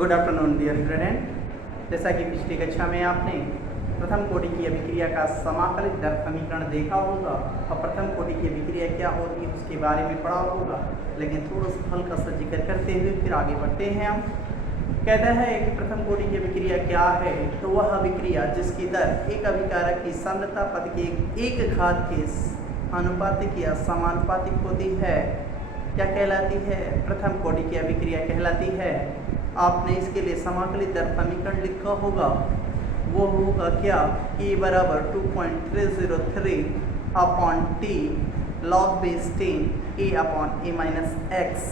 Good afternoon dear student. जैसा कि पिछली कक्षा में आपने प्रथम कोटि की अभिक्रिया का समाकलित दर समीकरण देखा होगा और प्रथम कोटि की अभिक्रिया क्या होती है उसके बारे में पढ़ा होगा, लेकिन थोड़ा सा हल्का सा जिक्र करते हुए फिर आगे बढ़ते हैं। हम कहता है कि प्रथम कोटि की अभिक्रिया क्या है, तो वह अभिक्रिया जिसकी दर एक अभिकारक की सांद्रता पद के एक घात के आनुपातिक या समानुपातिक होती है, क्या कहलाती है? प्रथम कोटि की अभिक्रिया कहलाती है। आपने इसके लिए समाकलित दर समीकरण लिखा होगा, वो होगा क्या? E बराबर 2.303 upon T log base 10 A upon A minus x.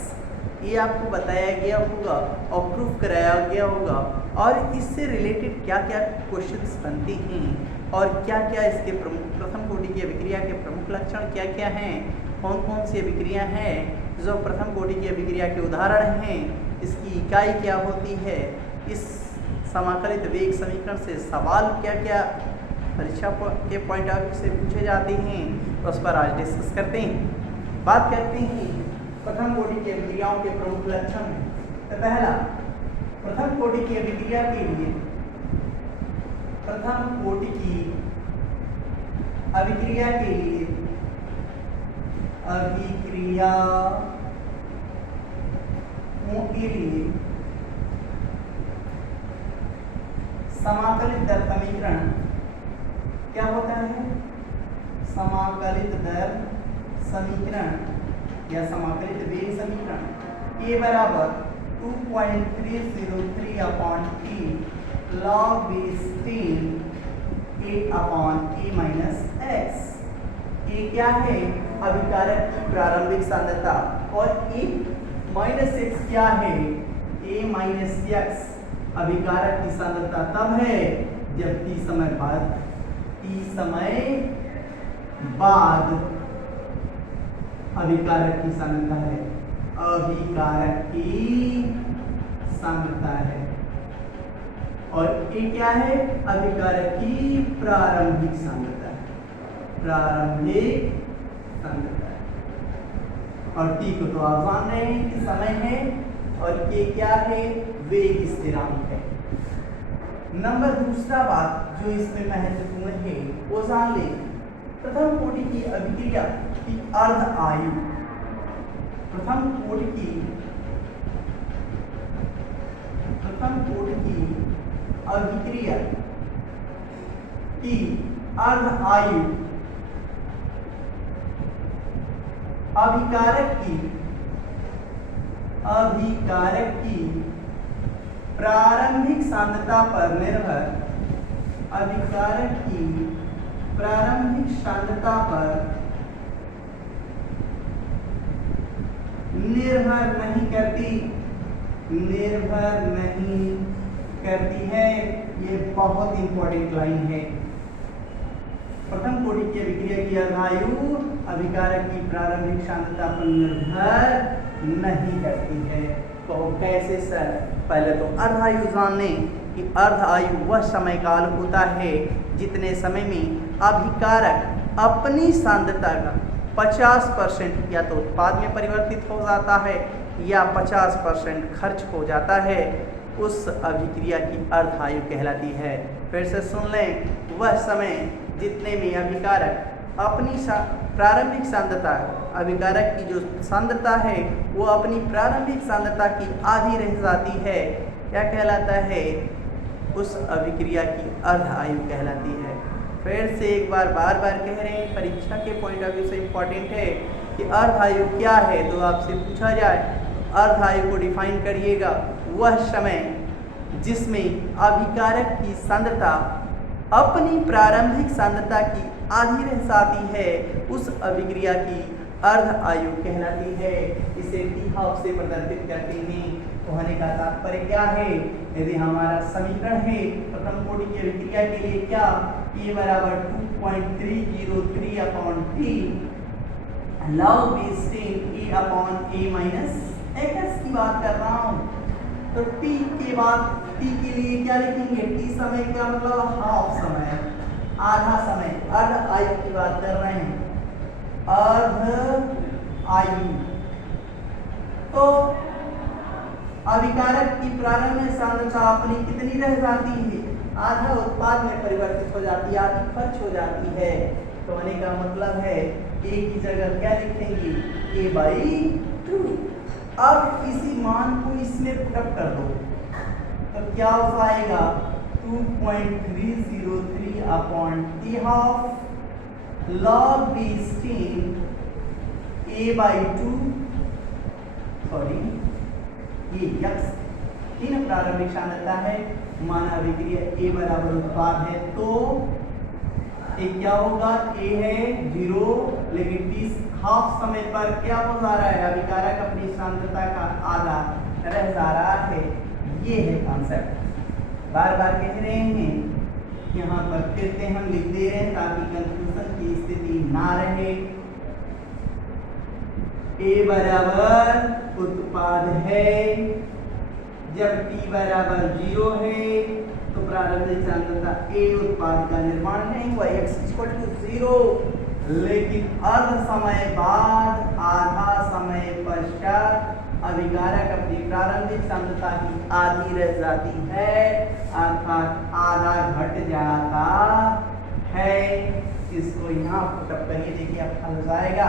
ये आपको बताया गया होगा और प्रूफ कराया गया होगा, और इससे रिलेटेड क्या क्या क्वेश्चंस बनते हैं और क्या क्या इसके प्रमुख प्रथम कोटि की अभिक्रिया के प्रमुख लक्षण क्या क्या हैं, कौन कौन सी अभिक्रिया हैं जो प्रथम कोटि की अभिक्रिया के उदाहरण हैं, इसकी इकाई क्या होती है, इस समाकलित वेग समीकरण से सवाल क्या क्या परीक्षा के पॉइंट ऑफ व्यू से पूछे जाते हैं, तो उस पर आज डिस्कस करते हैं। बात करते हैं प्रथम कोटि की अभिक्रियाओं के प्रमुख लक्षण। तो पहला, प्रथम कोटि की अभिक्रिया के लिए प्रथम कोटि की अभिक्रिया के लिए समाकलित दर समीकरण क्या होता है? समाकलित दर समीकरण या समाकलित वेग समीकरण A बराबर 2.303 upon T log base 10 A upon A minus x. ये क्या है? अभिकारक की प्रारंभिक सांद्रता, और A माइनस एक्स क्या है? A माइनस एक्स अभिकारक की सांद्रता तब है जब t समय बाद अभिकारक की सांद्रता है, अभिकारक की सांद्रता है, और ये क्या है? अभिकारक की प्रारंभिक सांद्रता है, प्रारंभिक सांद्रता है। और t को तो आप जान रहे हैं कि समय है, और ये क्या है? वेग स्थिरांक है। नंबर दूसरा बात जो इसमें महत्वपूर्ण है वो जान ले, प्रथम कोटि की अभिक्रिया की अर्ध आयु, प्रथम कोटि की अभिक्रिया की अर्ध आयु अभिकारक की प्रारंभिक सांद्रता पर निर्भर, अभिकारक की प्रारंभिक सांद्रता पर निर्भर नहीं करती है। ये बहुत इंपॉर्टेंट लाइन है। प्रथम कोटि की अभिक्रिया की अर्धायु अभिकारक की प्रारंभिक सांद्रता पर निर्भर नहीं करती है। तो कैसे सर? पहले तो अर्धायु जान लें कि अर्धायु वह समय काल होता है जितने समय में अभिकारक अपनी सांद्रता का 50% या तो उत्पाद में परिवर्तित हो जाता है या 50% खर्च हो जाता है, उस अभिक्रिया की अर्धायु कहलाती है। फिर से सुन लें, वह समय जितने में अभिकारक अपनी प्रारंभिक सांद्रता, अभिकारक की जो सांद्रता है वो अपनी प्रारंभिक सांद्रता की आधी रह जाती है, क्या कहलाता है? उस अभिक्रिया की अर्ध आयु कहलाती है। फिर से एक बार बार कह रहे हैं, परीक्षा के पॉइंट ऑफ व्यू से इम्पोर्टेंट है कि अर्ध आयु क्या है। तो आपसे पूछा जाए अर्ध आयु को डिफाइन करिएगा, वह समय जिसमें अभिकारक की सांद्रता अपनी प्रारंभिक सांद्रता की आधी रह जाती है, उस अभिक्रिया की अर्ध आयु कहलाती है। इसे टी हाफ से प्रदर्शित करते हैं। कहने का तात्पर्य क्या है? यदि हमारा समीकरण है प्रथम कोटि की अभिक्रिया के लिए क्या? E बराबर 2.303 upon T log base 10 A upon A minus x की बात कर रहा हूँ। तो t के बाद t के लिए क्या लिखेंगे? t समय का मतलब हाफ समय, आधा समय, अर्ध आयु की बात कर रहे हैं, अर्ध आयु। तो अभिकारक की प्रारंभिक सांद्रता अपनी कितनी रह जाती है, आधा उत्पाद में परिवर्तित हो जाती है, आधी खर्च हो जाती है। तो आने का मतलब है ए की जगह क्या लिखेंगे, A/2। अब इसी मान को इसमें पुटअप कर दो तो क्या हो जाएगा, 2.303 upon T½ log B16 A/2 sorry ये x तीन प्रारंभिक सांद्रता है, माना अभिक्रिया A बराबर उत्पाद है तो ये क्या होगा, A है 0 लेकिन ½ समय पर क्या हो जा रहा है, अभिकारक अपनी सांद्रता का आधा रह जा रहा है। ये है कॉन्सेप्ट, बार बार कह रहे हैं, यहाँ पर फिर से हम लिख दे रहे हैं ताकि कंफ्यूजन की स्थिति ना रहे। A बराबर उत्पाद है, जब T बराबर 0 है तो प्रारंभिक सांद्रता A उत्पाद का निर्माण नहीं हुआ, x=0, लेकिन अर्ध समय बाद आधा समय पश्चात अभिकारक अपनी प्रारंभिक सांद्रता की आधी रह जाती है, अर्थात आधा घट जाता है। इसको यहाँ पुटअप करिए, देखिए अब हल हो जाएगा,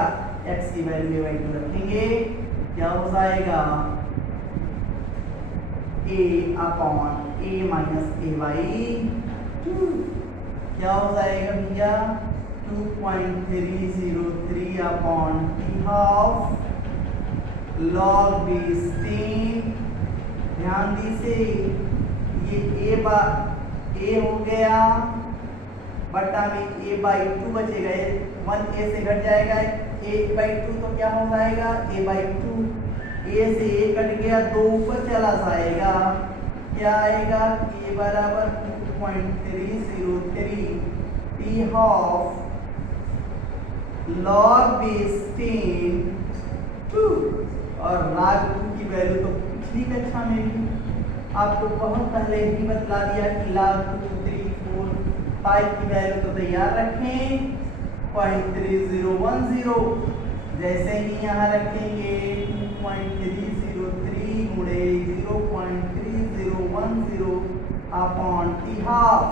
x की वैल्यू A/2 रखेंगे, क्या हो जाएगा, A/A माइनस A/2 क्या हो जाएगा भैया, 2.303 अपॉन T½ log B16। ध्यान दीजिए ये A हो गया बटा में A/2 बचेगा, 1 A से घट जाएगा, A/2 तो क्या हो जाएगा, A/2, A से A कट गया, 2 ऊपर चला जाएगा, क्या आएगा, A बराबर 2.303 T½ log B16 और log 2 की वैल्यू तो पिछली कक्षा में भी आपको बहुत पहले ही बतला दिया कि log 2, 3, 4, 5 की वैल्यू तो तैयार रखें, 0.3010 जैसे ही यहाँ रखेंगे 2.303 गुणे 0.3010 अपॉन T½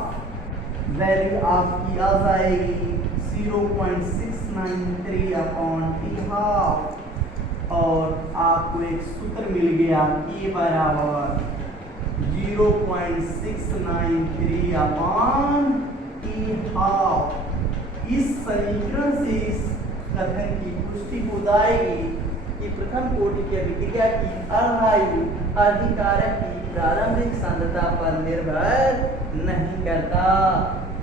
वैल्यू आपकी आ जाएगी 0.693 अपॉन T½ और आपको एक सूत्र मिल गया K बराबर 0.693 अपॉन T½ इस समीकरण से इस कथन की पुष्टि हो जाएगी कि प्रथम कोटि की अभिक्रिया की अर्धायु अभिकारक की प्रारंभिक सांद्रता पर निर्भर नहीं करता।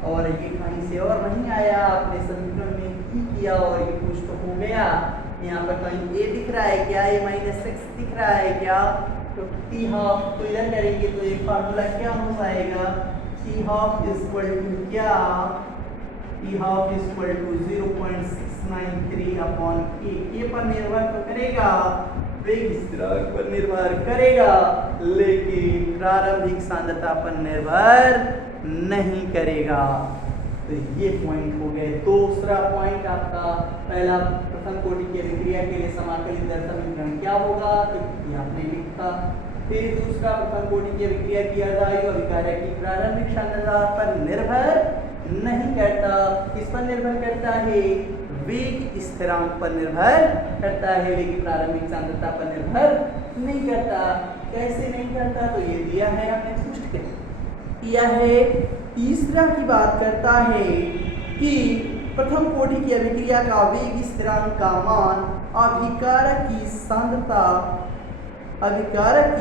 और ये कहीं से और नहीं आया, आपने समीकरण में की किया और ये पुष्ट हो गया। यहाँ पर कहीं A दिख रहा है क्या, A-x दिख रहा है क्या, तो T½ तो इधर करेंगे तो एक फार्मूला क्या हो जाएगा, T½ इक्वल टू क्या, T½ equal to 0.693 upon K। K पर निर्भर तो करेगा, वेग स्थिरांक पर निर्भर करेगा, लेकिन प्रारंभिक सांद्रता पर निर्भर नहीं करेगा। तो ये पॉइंट हो गए। दूसरा पॉइंट आपका पहला प्रथम कोटि की अभिक्रिया के लिए समाकलित दर समीकरण क्या होगा, तो ये आपने लिखा। फिर दूसरा प्रथम कोटि की अभिक्रिया की अर्धायु अभिकारक की प्रारंभिक सांद्रता पर निर्भर नहीं करता। किस पर निर्भर करता है, वेग स्थिरांक पर निर्भर करता है, लेकिन प्रारंभिक सांद्रता पर निर्भर नहीं करता। कैसे नहीं करता, तो ये दिया है, हमने पुष्ट किया है। तीसरा की बात करता है कि प्रथम कोटि की अभिक्रिया का वेग स्थिरांक का मान अभिकारक की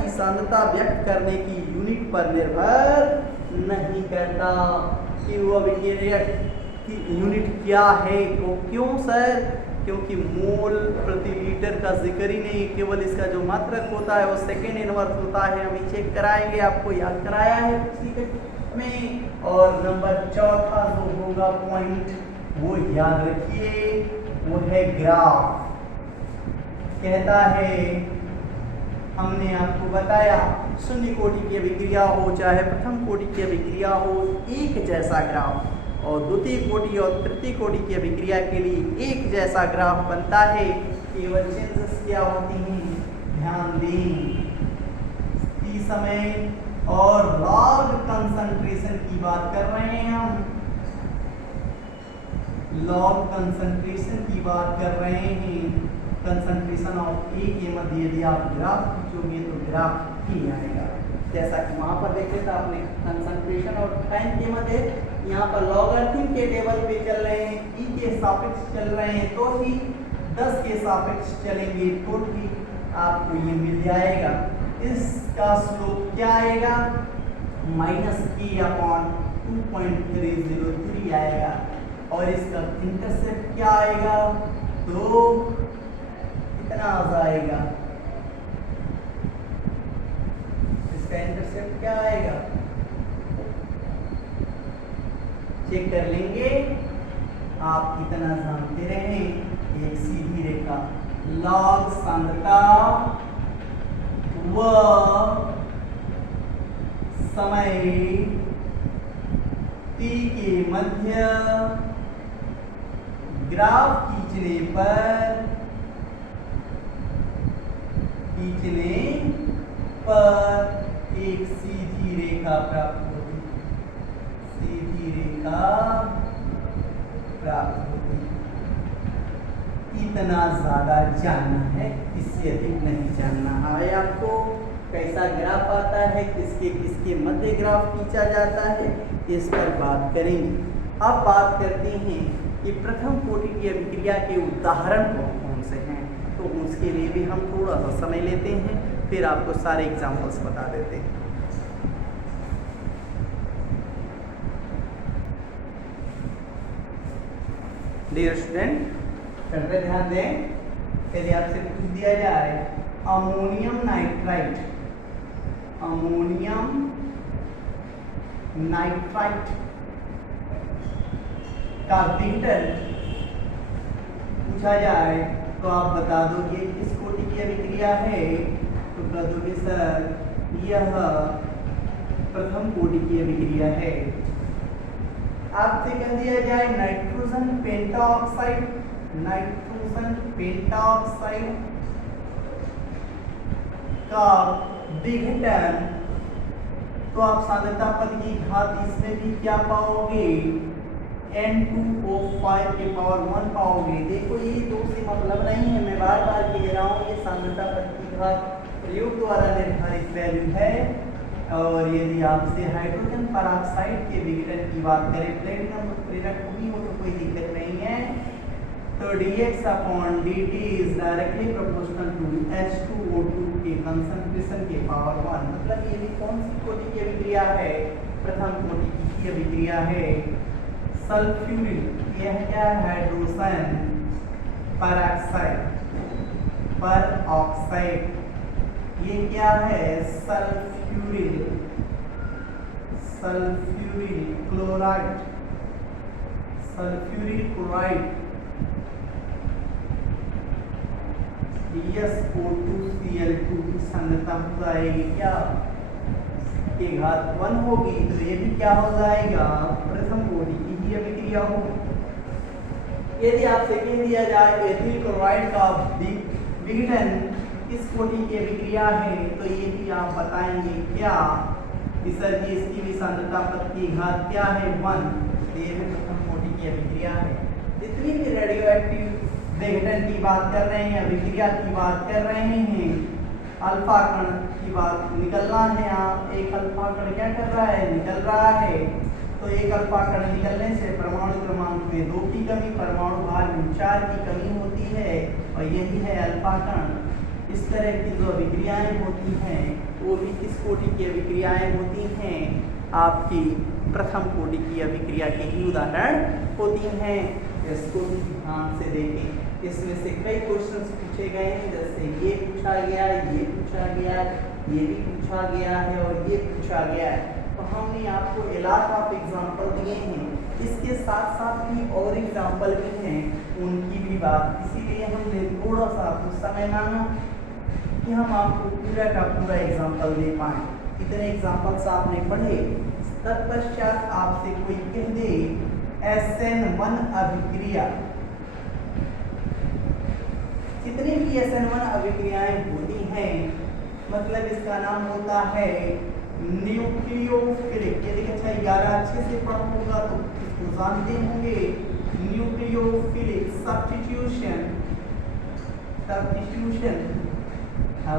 सांद्रता व्यक्त करने की यूनिट पर निर्भर नहीं करता कि वो अभिक्रिया की यूनिट क्या है। तो क्यों सर, क्योंकि मोल प्रति लीटर का जिक्र ही नहीं, केवल इसका जो मात्रक होता है वो सेकेंड इनवर्स होता है। हम चेक कराएंगे, आपको याद कराया है पिछली में। और नंबर चौथा जो होगा पॉइंट वो याद रखिए, वो है ग्राफ। कहता है, हमने आपको बताया शून्य कोटि की अभिक्रिया हो चाहे प्रथम कोटि की अभिक्रिया हो, एक जैसा ग्राफ, और द्वितीय कोटि और तृतीय कोटि की अभिक्रिया के लिए एक जैसा ग्राफ बनता है। केवल चेंजेस क्या होती हैं, ध्यान दें। T समय और लॉग कंसंट्रेशन की बात कर रहे हैं हम, लॉग कंसंट्रेशन की बात कर रहे हैं। कंसंट्रेशन ऑफ ए के मध्य यदि आप ग्राफ खींचोगे तो ग्राफ ही आएगा। जैसा कि वहां पर देखे था आपने कंसंट्रेशन और टाइम के मध्य, यहाँ पर लॉगरिथम के टेबल पे चल रहे हैं, ई के सापेक्ष चल रहे हैं तो भी 10 के सापेक्ष चलेंगे तो भी आपको ये मिल जाएगा। इसका स्लोप क्या आएगा? -k/2.303 आएगा और इसका इंटरसेप्ट क्या आएगा? तो कितना आएगा? इसका इंटरसेप्ट क्या आएगा? चेक कर लेंगे। आप कितना जानते रहे? एक सीधी रेखा लॉग सांद्रता व समय t के मध्य ग्राफ खींचने पर एक सीधी रेखा प्राप्त होती, सीधी रेखा प्राप्त होती। इतना ज्यादा जानना है, इससे अधिक नहीं जानना है आपको। कैसा ग्राफ आता है, किसके किसके मध्य ग्राफ खींचा जाता है, इस पर बात करेंगे। अब बात करते हैं कि प्रथम कोटि की अभिक्रिया के उदाहरण कौन कौन से हैं, तो उसके लिए भी हम थोड़ा सा समय लेते हैं, फिर आपको सारे एग्जाम्पल्स बता देते हैं। डियर स्टूडेंट, पे ध्यान दें। यदि आपसे पूछ दिया जाए अमोनियम नाइट्राइट, अमोनियम नाइट्राइट का विघटन पूछा जाए तो आप बता दोगे किस कोटि की अभिक्रिया है, तो कह दोगे सर यह प्रथम कोटि की अभिक्रिया है। आपसे कह दिया जाए नाइट्रोजन पेंटाऑक्साइड, नाइट्रोजन पेंटाऑक्साइड का विघटन, तो आप सांद्रता पद की घात इसमें भी क्या पाओगे? N2O5 के पावर 1 पाओगे। देखो ये दो से मतलब नहीं है, मैं बार बार कह रहा हूँ, ये सांद्रता पद की घात प्रयोग द्वारा निर्धारित वैल्यू है। और यदि आपसे हाइड्रोजन पेरोक्साइड के विघटन की बात करें, प्लेटिनम उत्प्रेरक भी हो तो कोई दिक्कत नहीं है, तो dx/dt is directly proportional to H2O2 के कंसंट्रेशन के पावर 1। मतलब ये भी कौन सी कोटि की अभिक्रिया है? प्रथम कोटि की अभिक्रिया है। सल्फ्यूरिल, यह क्या है? हाइड्रोजन पेरोक्साइड, ये क्या है? Sulphuryl chloride, sulphuryl chloride SO2Cl2 की सांद्रता हो जाएगी क्या? के घात 1 होगी, तो ये भी क्या हो जाएगा? प्रथम कोटि की ही अभिक्रिया होगी। यदि आपसे कह दिया जाए एथिल क्लोराइड का विघटन किस कोटि की अभिक्रिया है, तो ये भी आप बताएंगे क्या? सर जी इसकी भी सांद्रता पद की घात क्या है? 1। तो ये भी प्रथम कोटि की अभिक्रिया है। जितनी भी रेडियो एक्टिव विघटन की बात कर रहे हैं, अभिक्रिया की बात कर रहे हैं, अल्फा कण की बात निकलना है। आप एक अल्फा कण क्या कर रहा है? निकल रहा है। तो एक अल्फा कण निकलने से परमाणु क्रमांक में 2 की कमी, परमाणु भार में 4 की कमी होती है, और यही है अल्फा कण। इस तरह की जो अभिक्रियाएं होती हैं वो भी किस कोटि की अभिक्रियाएं होती हैं? आपकी प्रथम कोटि की अभिक्रिया के ही उदाहरण होती हैं। इसको भी ध्यान से देखें, इसमें से कई क्वेश्चंस पूछे गए हैं, जैसे ये पूछा गया, ये पूछा गया, ये भी पूछा गया है और ये पूछा गया है। तो हमने आपको इलाट ऑफ एग्जाम्पल दिए हैं, इसके साथ साथ भी और एग्जाम्पल भी हैं, उनकी भी बात, इसीलिए हमने थोड़ा सा कुछ समय मांगा कि हम आपको पूरा का पूरा एग्जाम्पल दे पाएँ। इतने एग्जाम्पल्स आपने पढ़े, तत्पश्चात आपसे कोई कह दे SN1 अभिक्रिया, जितनी भी SN1 अभिक्रियाएं होती हैं मतलब इसका नाम होता है न्यूक्लियोफिलिक। ये देखिए अच्छा 11 अच्छे से पढ़ा होगा तो इसको जानते होंगे। Nucleophilic substitution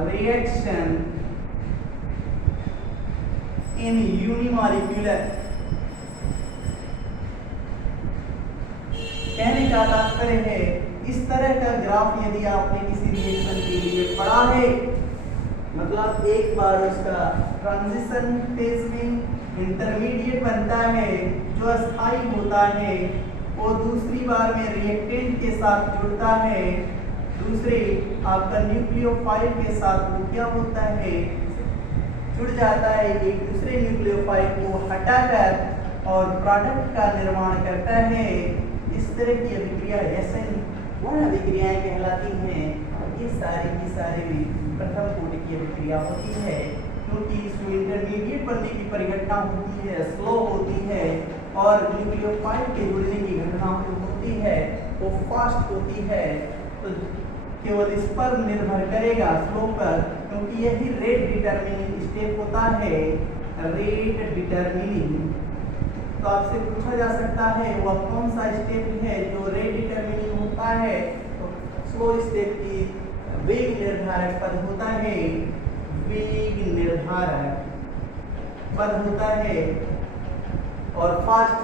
reaction in unimolecular. कहने का तात्पर्य है इस तरह का ग्राफ यदि आपने किसी रिएक्शन के लिए पढ़ा है, मतलब एक बार उसका ट्रांजिशन फेज में इंटरमीडिएट बनता है जो अस्थायी होता है, वो दूसरी बार में रिएक्टेंट के साथ जुड़ता है, दूसरे आपका न्यूक्लियोफाइल के साथ वो क्या होता है, जुड़ जाता है, एक दूसरे न्यूक्लियोफाइल को हटाकर और प्रोडक्ट का निर्माण करता है। इस तरह की अभिक्रिया SN1 अभिक्रियाएं कहलाती हैं। ये सारी की सारी प्रथम कोटि की अभिक्रिया होती है, क्योंकि इसमें इंटरमीडिएट बनने की परिघटना होती है, स्लो होती है, और न्यूक्लियोफाइल के जुड़ने की घटना जो होती है वो फास्ट होती है। तो केवल इस पर निर्भर करेगा स्लो पर, क्योंकि यही रेट डिटरमिनिंग स्टेप होता है, रेट डिटरमिनिंग। तो आपसे पूछा जा सकता है वह कौन सा स्टेप है जो रेट डिटरमिनिंग होता है। तो स्लो स्टेप की वेग निर्धारक पद होता है, वेग निर्धारक पद होता है, और फास्ट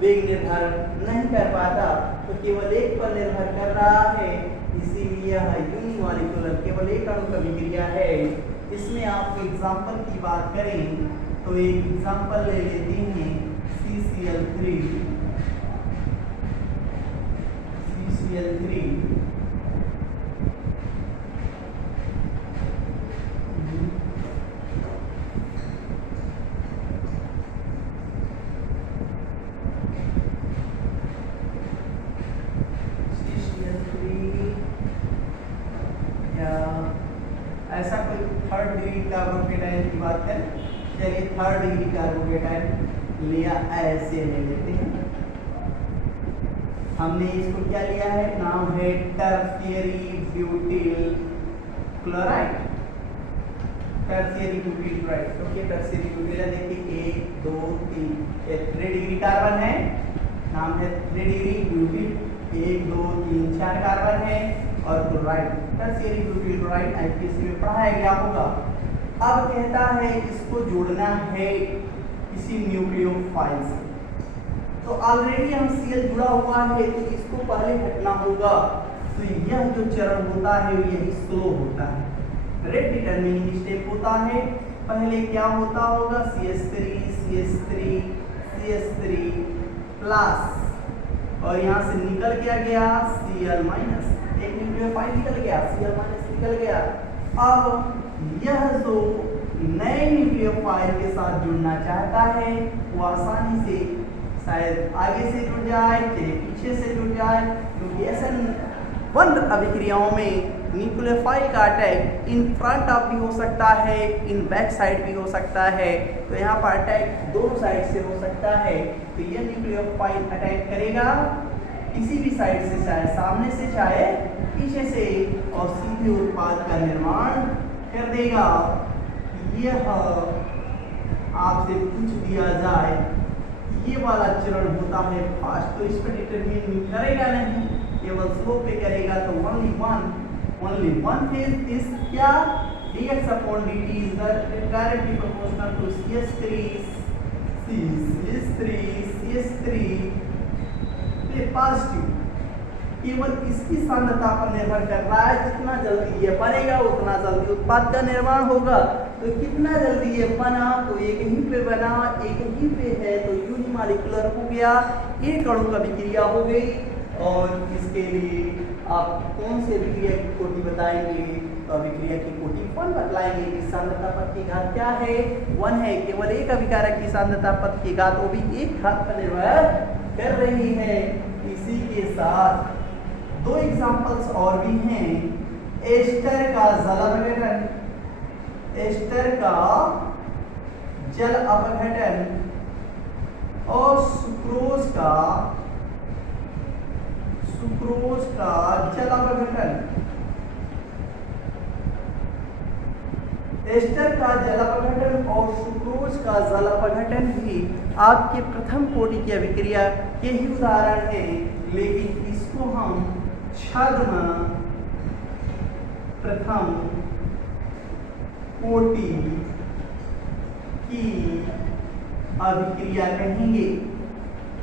वेग निर्धारण नहीं कर पाता, तो केवल एक पर निर्भर कर रहा है, इसीलिए यह यूनिमॉलिक्यूलर केवल एक अणु का अभिक्रिया है। इसमें आपको एग्जाम्पल की बात करें तो एक एग्जाम्पल ले लेते हैं CCl3 या ऐसा कोई थर्ड डिग्री कार्बोकेटाइन की बात करें, चलिए थर्ड डिग्री कार्बोकेटाइन लिया, ऐसे ले लेते हैं। हमने इसको क्या लिया है, नाम है tertiary butyl chloride, tertiary butyl chloride. Okay, tertiary butyl देखिए 1 2 3 3 डिग्री कार्बन है, नाम है 3 डिग्री ब्यूटिल, 1 2 3 4 कार्बन है, और chloride tertiary butyl chloride IPC में पढ़ाया गया होगा। अब कहता है इसको जोड़ना है किसी न्यूक्लियोफाइल से, तो ऑलरेडी हम Cl जुड़ा हुआ है तो इसको पहले हटना होगा। तो यह जो चरण होता है यही स्लो होता है, रेट डिटरमिनिंग स्टेप होता है। पहले क्या होता होगा, CH3 प्लस, और यहाँ से निकल क्या गया Cl माइनस, एक न्यूक्लियोफाइल निकल गया, Cl माइनस निकल गया। अब यह जो नए न्यूक्लियोफाइल के साथ जुड़ना चाहता है वो आसानी से शायद आगे से जुड़ जाए चाहे पीछे से जुड़ जाए, क्योंकि SN1 अभिक्रियाओं में न्यूक्लियोफाइल का अटैक इन फ्रंट ऑफ भी हो सकता है, इन बैक साइड भी हो सकता है। तो यहाँ पर अटैक दोनों साइड से हो सकता है। तो यह न्यूक्लियोफाइल अटैक करेगा किसी भी साइड से, चाहे सामने से चाहे पीछे से, और सीधे उत्पाद का निर्माण कर देगा। यह आपसे पूछ दिया जाए ये वाला चरण होता है फास्ट, तो इस पर डिटरमिन करेगा नहीं, केवल स्लो पे करेगा। तो only one phase is क्या, dx upon dt is directly proportional to CH3 positive, केवल इसकी सांद्रता पर निर्भर कर रहा है। जितना जल्दी ये बनेगा उतना जल्दी उत्पाद का निर्माण होगा। तो कितना जल्दी ये बना, तो एक ही पे बना, एक ही पे है, तो यूनिमॉलिक्यूलर हो गया, एक अणु का अभिक्रिया हो गई। और इसके लिए आप कौन से अभिक्रिया की कोटि बताएंगे, तो अभिक्रिया की कोटि 1 बतलाएंगे कि सांद्रता पद की घात क्या है, 1 है। केवल एक अभिकारक की सांद्रता पद की घात वो भी एक घात पर निर्भर कर रही है। इसी के साथ 2 एग्जांपल्स और भी हैं। एस्टर का जल अपघटन, एस्टर का जल अपघटन, और सुक्रोज का जल अपघटन। एस्टर का जल अपघटन और सुक्रोज का जल अपघटन भी आपके प्रथम कोटि की अभिक्रिया के ही उदाहरण है, लेकिन इसको हम छद्म प्रथम कोटि की अभिक्रिया कहेंगे।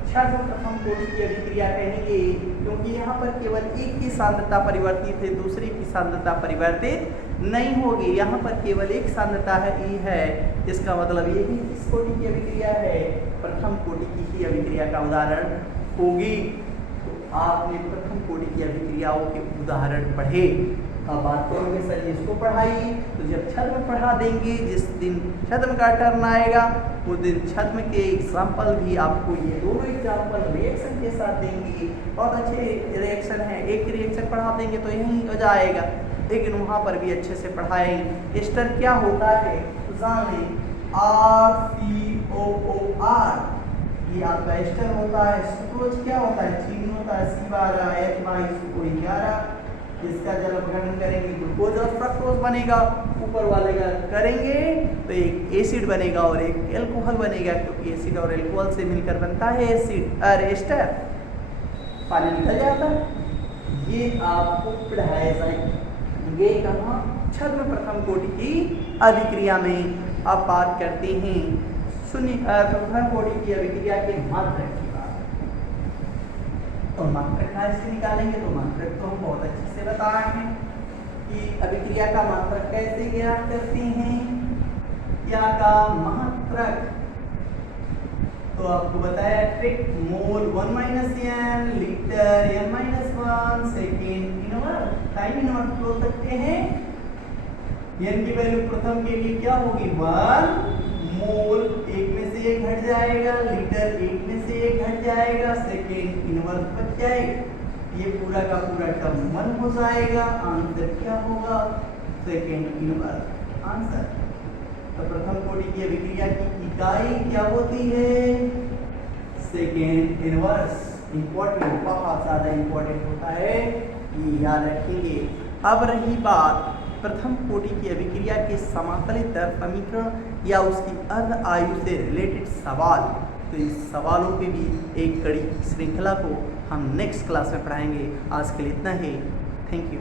छद्म प्रथम कोटि की अभिक्रिया कहेंगे क्योंकि यहाँ पर केवल एक की सांद्रता परिवर्तित है, दूसरे की सांद्रता परिवर्तित नहीं होगी। यहाँ पर केवल एक सांद्रता है ई है, इसका मतलब ये ही इस कोटि की अभिक्रिया है, प्रथम कोटि की ही अभिक्रिया का उदाहरण होगी। तो आपने प्रथम कोटि की अभिक्रियाओं के उदाहरण पढ़े। अब बात करेंगे सर जी इसको पढ़ाइए, तो जब छद्म पढ़ा देंगे, जिस दिन छद्म का टर्न आएगा उस दिन छद्म के एग्जाम्पल भी आपको ये दोनों एग्जाम्पल रिएक्शन के साथ देंगे। बहुत अच्छे रिएक्शन है, एक रिएक्शन पढ़ा देंगे तो यही हो जाएगा, लेकिन वहाँ पर भी अच्छे से पढ़ाएंगे। एस्टर क्या होता है तो जाने, RCOOR ये आपका एस्टर होता है। सुक्रोज क्या होता है, चीनी होता है, C12H22O11, इसका जल अपघटन करेंगे ग्लूकोज और फ्रक्टोज बनेगा, ऊपर वाले का करेंगे तो एक एसिड बनेगा और एक एल्कोहल बनेगा, क्योंकि एसिड और एल्कोहल से मिलकर बनता है एसिड और एस्टर, पानी निकल जाता है। ये आपको पढ़ाया जाएगा। ये कहाँ, छद्म प्रथम कोटि की अभिक्रिया में। अब बात करते हैं प्रथम कोटि की अभिक्रिया के मात्रक की बात। तो मात्रक कहाँ से निकालेंगे, तो मात्रक तो हम बहुत अच्छे से बताए हैं कि अभिक्रिया का मात्रक कैसे ज्ञात करते हैं। क्या का मात्रक तो आपको बताया ट्रिक, मोल 1 - n, litre n-1, second inverse, time inverse बोल सकते हैं। n की वैल्यू प्रथम के लिए क्या होगी 1, मोल एक में से एक घट जाएगा, लीटर एक में से एक घट जाएगा, सेकेंड इनवर्स बच जाएगा, ये पूरा का पूरा टर्म 1 हो जाएगा। आंसर क्या होगा, सेकेंड इनवर्स आंसर। तो प्रथम कोटि की अभिक्रिया की इकाई क्या होती है, सेकेंड इनवर्स। इंपॉर्टेंट, बहुत ज्यादा इंपॉर्टेंट होता है, ये याद रखेंगे। अब रही बात प्रथम कोटि की अभिक्रिया के समाकलित दर समीकरण या उसकी अर्ध आयु से रिलेटेड सवाल, तो इस सवालों पे भी एक कड़ी श्रृंखला को हम नेक्स्ट क्लास में पढ़ाएंगे। आज के लिए इतना ही, थैंक यू।